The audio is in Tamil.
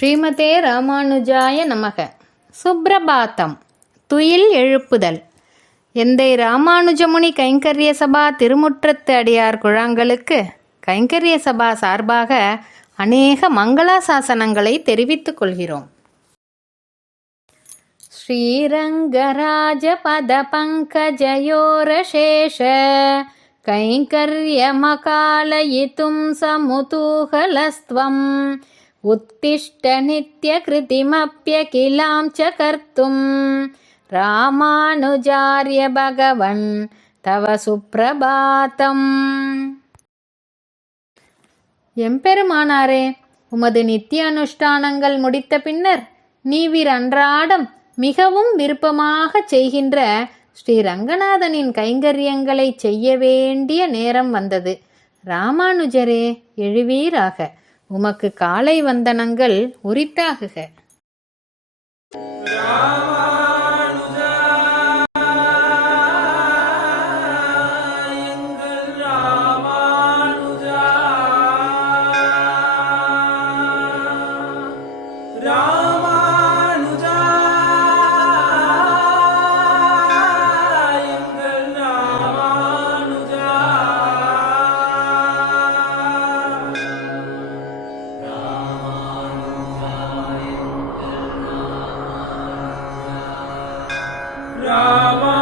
ஸ்ரீமதே ராமானுஜாய நமக. சுப்ரபாத்தம். துயில் எழுப்புதல். எந்தை ராமானுஜமுனி கைங்கரிய சபா திருமுற்றத்து அடியார் குழாங்களுக்கு கைங்கரிய சபா சார்பாக அநேக மங்களாசாசனங்களை தெரிவித்துக் கொள்கிறோம். ஸ்ரீரங்கராஜ பத பங்கஜயோரசேஷ கைங்கரியமகாலயித்தும் சமுதூகலஸ்துவம் उत्तिष्ठ नित्यकृतिमप्यखिलां च कर्तुं रामानुजार्य भगवन् तव सुप्रभातम् எம்பெருமானாரே உமது நித்திய அனுஷ்டானங்கள் முடித்த பின்னர் நீவிர் அன்றாடம் மிகவும் விருப்பமாகச் செய்கின்ற ஸ்ரீ ரங்கநாதனின் கைங்கரியங்களை செய்ய வேண்டிய நேரம் வந்தது ராமானுஜரே எழுவீராக உமக்கு காலை வந்தனங்கள் உரித்தாகுக. ராமானுஜா Rama.